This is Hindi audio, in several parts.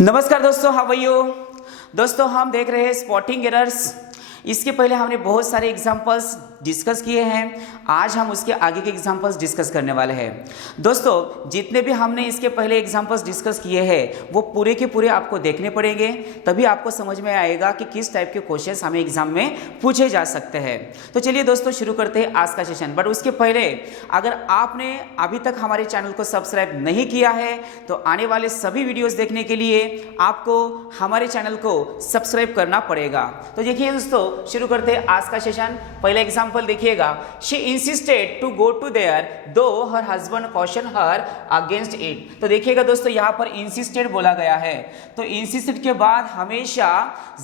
नमस्कार दोस्तों, हाउ आर यू। दोस्तों हम देख रहे हैं स्पॉटिंग एरर्स। इसके पहले हमने बहुत सारे एग्जांपल्स डिस्कस किए हैं। आज हम उसके आगे के एग्जांपल्स डिस्कस करने वाले हैं। दोस्तों जितने भी हमने इसके पहले एग्जांपल्स डिस्कस किए हैं वो पूरे के पूरे आपको देखने पड़ेंगे, तभी आपको समझ में आएगा कि किस टाइप के क्वेश्चंस हमें एग्जाम में पूछे जा सकते हैं। तो चलिए दोस्तों शुरू करते हैं आज का सेशन। बट उसके पहले अगर आपने अभी तक हमारे चैनल को सब्सक्राइब नहीं किया है तो आने वाले सभी वीडियोस देखने के लिए आपको हमारे चैनल को सब्सक्राइब करना पड़ेगा। तो देखिए दोस्तों शुरू करते हैं आज का सेशन। पहले एग्जांपल देखिएगा। She insisted to go to there though her husband caution her against it. तो देखिएगा दोस्तों यहाँ पर इंसिस्टेड बोला गया है, तो इंसिस्टेड के बाद हमेशा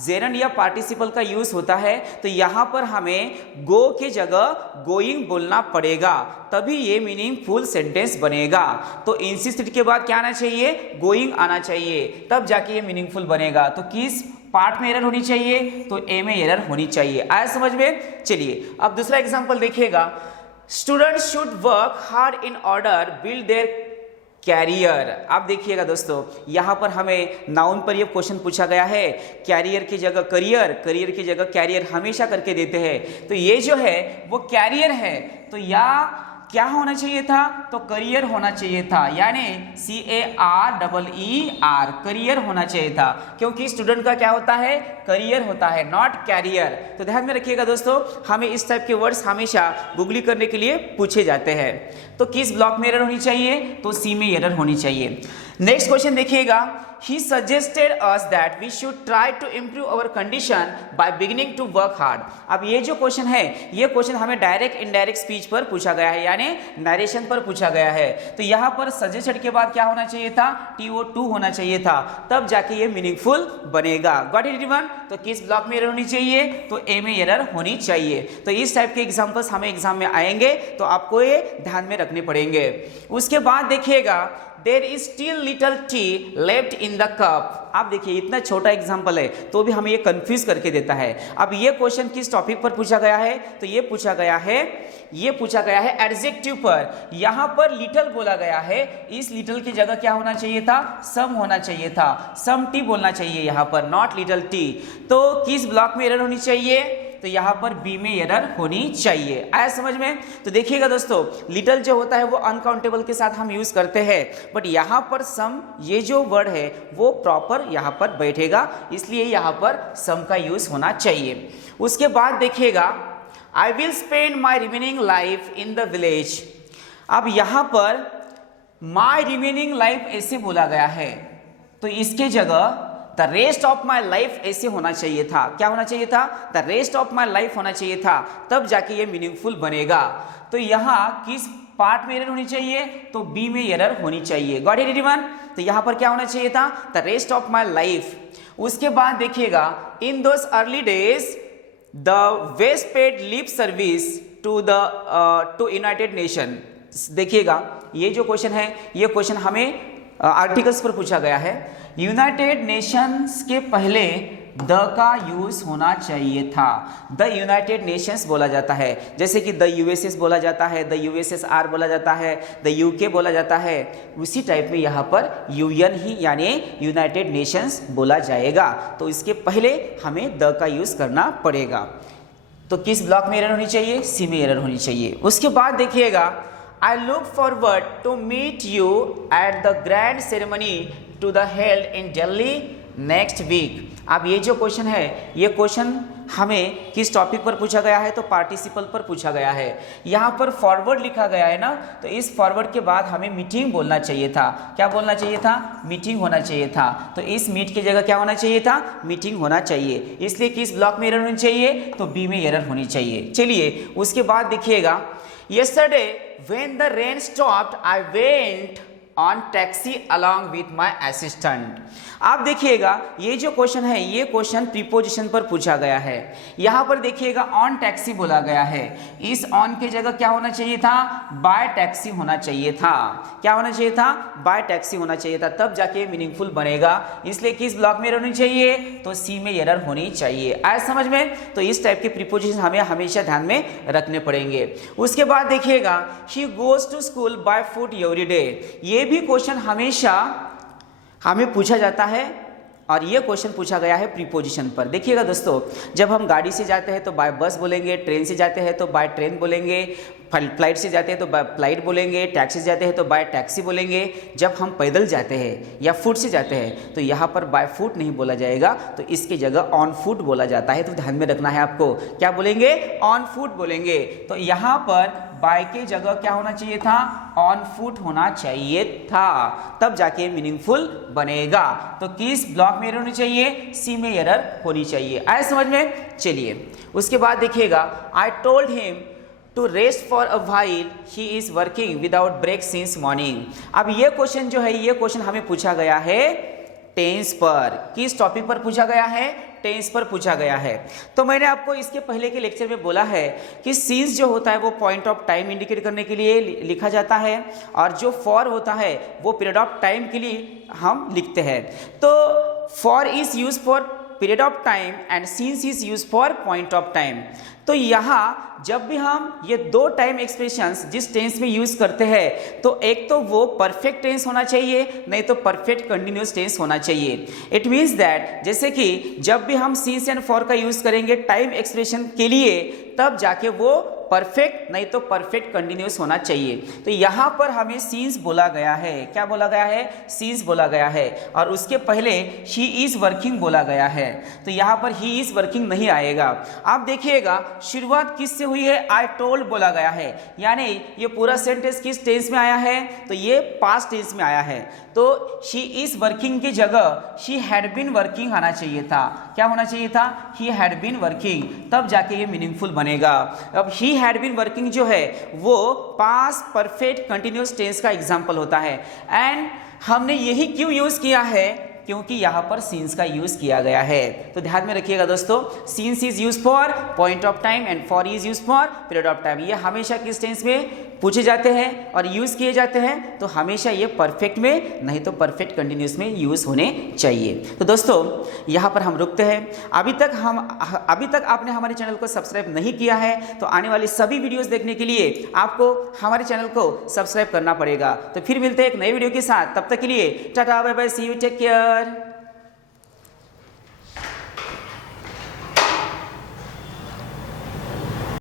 जेरंड या पार्टिसिपल का यूज होता है। तो यहाँ पर हमें गो के जगह गोइंग बोलना पड़ेगा, तभी ये मीनिंगफुल सेंटेंस बनेगा। तो इंसिस्टेड के बाद क्या आना चाहिए? गोइंग आना चाहिए, तब जाके ये मीनिंगफुल बनेगा। तो किस पार्ट में एरर होनी चाहिए? तो ए में एरर होनी चाहिए। आया समझ में? चलिए अब दूसरा एग्जांपल देखिएगा। Students should work hard in order build their career. आप देखिएगा दोस्तों यहाँ पर हमें नाउन पर ये क्वेश्चन पूछा गया है। कैरियर की जगह करियर, करियर की जगह कैरियर हमेशा करके देते हैं। तो ये जो है वो कैरियर है, तो या क्या होना चाहिए था? तो करियर होना चाहिए था, यानी CAREER करियर होना चाहिए था, क्योंकि स्टूडेंट का क्या होता है? करियर होता है, नॉट कैरियर। तो ध्यान में रखिएगा दोस्तों, हमें इस टाइप के वर्ड्स हमेशा गूगली करने के लिए पूछे जाते हैं। तो किस ब्लॉक में एरर होनी चाहिए? तो सी में एरर होनी चाहिए। नेक्स्ट क्वेश्चन देखिएगा। He suggested us that we should try to improve our condition by beginning to work hard। अब ये जो क्वेश्चन है, ये क्वेश्चन हमें डायरेक्ट इनडायरेक्ट स्पीच पर पूछा गया है, यानी नरेशन पर पूछा गया है। तो यहाँ पर सजेस्टेड के बाद क्या होना चाहिए था? TO2 होना चाहिए था, तब जाके ये मीनिंगफुल बनेगा। Got it everyone? तो किस ब्लॉक में एरर होनी चाहिए? तो ए में एरर होनी चाहिए। तो इस टाइप के एग्जाम्पल्स हमें एग्जाम में आएंगे, तो आपको ये ध्यान में रखने पड़ेंगे। उसके बाद देखिएगा, there is still little tea left in the cup. आप देखिए इतना छोटा एग्जांपल है तो भी हमें ये कंफ्यूज करके देता है। अब ये क्वेश्चन किस टॉपिक पर पूछा गया है? तो ये पूछा गया है एडजेक्टिव पर। यहाँ पर लिटल बोला गया है, इस लिटल की जगह क्या होना चाहिए था? सम होना चाहिए था, सम टी बोलना चाहिए यहाँ पर, नॉट लिटल टी। तो किस ब्लॉक में एरर होनी चाहिए? तो यहाँ पर बी में एरर होनी चाहिए। आया समझ में? तो देखिएगा दोस्तों, लिटल जो होता है वो अनकाउंटेबल के साथ हम यूज करते हैं, बट यहाँ पर सम ये जो वर्ड है वो प्रॉपर यहाँ पर बैठेगा, इसलिए यहाँ पर सम का यूज होना चाहिए। उसके बाद देखिएगा, I will spend my remaining life in the village. अब यहाँ पर माई रिमेनिंग लाइफ ऐसे बोला गया है, तो इसके जगह the rest of my life ऐसे होना चाहिए था। क्या होना चाहिए था? The rest of my life होना चाहिए था, तब जाके ये मीनिंगफुल बनेगा। तो यहाँ किस पार्ट में एरर होनी चाहिए? तो बी में एरर होनी चाहिए। Got it everyone? तो यहाँ पर क्या होना चाहिए था? The rest of my life. उसके बाद देखिएगा, in those early days the West paid lip service to United Nation. देखिएगा ये जो क्वेश्चन है, ये क्वेश्चन हमें आर्टिकल्स पर पूछा गया है। यूनाइटेड नेशंस के पहले द का यूज होना चाहिए था। द यूनाइटेड नेशंस बोला जाता है, जैसे कि द यूएसएस बोला जाता है, द यूएसएसआर बोला जाता है, द यूके बोला जाता है। उसी टाइप में यहाँ पर यूएन ही यानी यूनाइटेड नेशंस बोला जाएगा, तो इसके पहले हमें द का यूज करना पड़ेगा। तो किस ब्लॉक में एरर होनी चाहिए? सी में एरर होनी चाहिए। उसके बाद देखिएगा, I look forward to meet you at the grand ceremony to the held in Delhi next week। अब ये जो क्वेश्चन है, ये क्वेश्चन हमें किस टॉपिक पर पूछा गया है? तो पार्टिसिपल पर पूछा गया है। यहाँ पर फॉरवर्ड लिखा गया है ना, तो इस फॉरवर्ड के बाद हमें मीटिंग बोलना चाहिए था। क्या बोलना चाहिए था? मीटिंग होना चाहिए था। तो इस मीट की जगह क्या होना चाहिए था? मीटिंग होना चाहिए। इसलिए किस ब्लॉक में एरर होनी चाहिए? तो बी में एरर होनी चाहिए। चलिए उसके बाद देखिएगा, yesterday when the rain stopped I went on taxi along with my assistant। आप देखिएगा ये जो क्वेश्चन है, ये क्वेश्चन प्रीपोजिशन पर पूछा गया है। यहाँ पर देखिएगा ऑन टैक्सी बोला गया है, इस ऑन की जगह क्या होना चाहिए था? बाय टैक्सी होना चाहिए था। क्या होना चाहिए था? बाय टैक्सी होना चाहिए था, तब जाके मीनिंगफुल बनेगा। इसलिए किस ब्लॉक में एरर होनी चाहिए? तो सी में एरर होनी चाहिए। आया समझ में? तो इस टाइप के प्रीपोजिशन हमें हमेशा ध्यान में रखने पड़ेंगे। उसके बाद देखिएगा, she goes to school by foot every day. ये भी क्वेश्चन हमेशा हमें पूछा जाता है और ये क्वेश्चन पूछा गया है प्रीपोजिशन पर। देखिएगा दोस्तों, जब हम गाड़ी से जाते हैं तो बाय बस बोलेंगे, ट्रेन से जाते हैं तो बाय ट्रेन बोलेंगे, फ्लाइट से जाते हैं तो बाय फ्लाइट बोलेंगे, टैक्सी से जाते हैं तो बाय टैक्सी बोलेंगे। जब हम पैदल जाते हैं या फुट से जाते हैं तो यहाँ पर बाय फुट नहीं बोला जाएगा, तो इसकी जगह ऑन फुट बोला जाता है। तो ध्यान में रखना है आपको, क्या बोलेंगे? ऑन फुट बोलेंगे। तो यहाँ पर बाय के जगह क्या होना चाहिए था? ऑन फुट होना चाहिए था, तब जाके मीनिंगफुल बनेगा। तो किस ब्लॉक में एरर होनी चाहिए? सी में एरर होनी चाहिए। आए समझ में? चलिए उसके बाद देखिएगा, I told him to rest for a while, he is working without break since morning. अब ये क्वेश्चन जो है, ये क्वेश्चन हमें पूछा गया है टेंस पर। किस टॉपिक पर पूछा गया है? टेंस पर पूछा गया है। तो मैंने आपको इसके पहले के लेक्चर में बोला है कि सिंस जो होता है वो पॉइंट ऑफ टाइम इंडिकेट करने के लिए लिखा जाता है, और जो फॉर होता है वो पीरियड ऑफ टाइम के लिए हम लिखते हैं। तो for is use for period of time and since is use for point of time. तो यहाँ जब भी हम ये दो टाइम एक्सप्रेशंस जिस टेंस में यूज करते हैं, तो एक तो वो परफेक्ट टेंस होना चाहिए, नहीं तो परफेक्ट कंटिन्यूअस टेंस होना चाहिए। इट मीन्स दैट जैसे कि जब भी हम सिंस एंड फॉर का यूज करेंगे टाइम एक्सप्रेशन के लिए, तब जाके वो परफेक्ट नहीं तो परफेक्ट कंटिन्यूअस होना चाहिए। तो यहाँ पर हमें सिंस बोला गया है। क्या बोला गया है? सिंस बोला गया है। और उसके पहले शी इज वर्किंग बोला गया है, तो यहाँ पर ही इज वर्किंग नहीं आएगा। आप देखिएगा शुरुआत किससे हुई है? आई टोल्ड बोला गया है, यानी ये पूरा सेंटेंस किस टेंस में आया है? तो ये पास्ट टेंस में आया है। तो शी इज वर्किंग की जगह शी हैड बीन वर्किंग आना चाहिए था। क्या होना चाहिए था? ही हैड बीन वर्किंग, तब जाके ये मीनिंगफुल बनेगा। अब ही हैड बीन वर्किंग जो है वो पास्ट परफेक्ट कंटिन्यूअस टेंस का एग्जाम्पल होता है। एंड हमने यही क्यों यूज किया है? क्योंकि यहाँ पर सिंस का यूज किया गया है। तो ध्यान में रखिएगा दोस्तों, since is use for point of time and for is use for period of time. ये हमेशा किस टेंस में पूछे जाते हैं और यूज किए जाते हैं, तो हमेशा ये परफेक्ट में नहीं तो परफेक्ट कंटिन्यूअस में यूज होने चाहिए। तो दोस्तों यहाँ पर हम रुकते हैं। अभी तक आपने हमारे चैनल को सब्सक्राइब नहीं किया है, तो आने वाली सभी वीडियोस देखने के लिए आपको हमारे चैनल को सब्सक्राइब करना पड़ेगा। तो फिर मिलते हैं एक नए वीडियो के साथ, तब तक के लिए tata bye bye, see you, take care.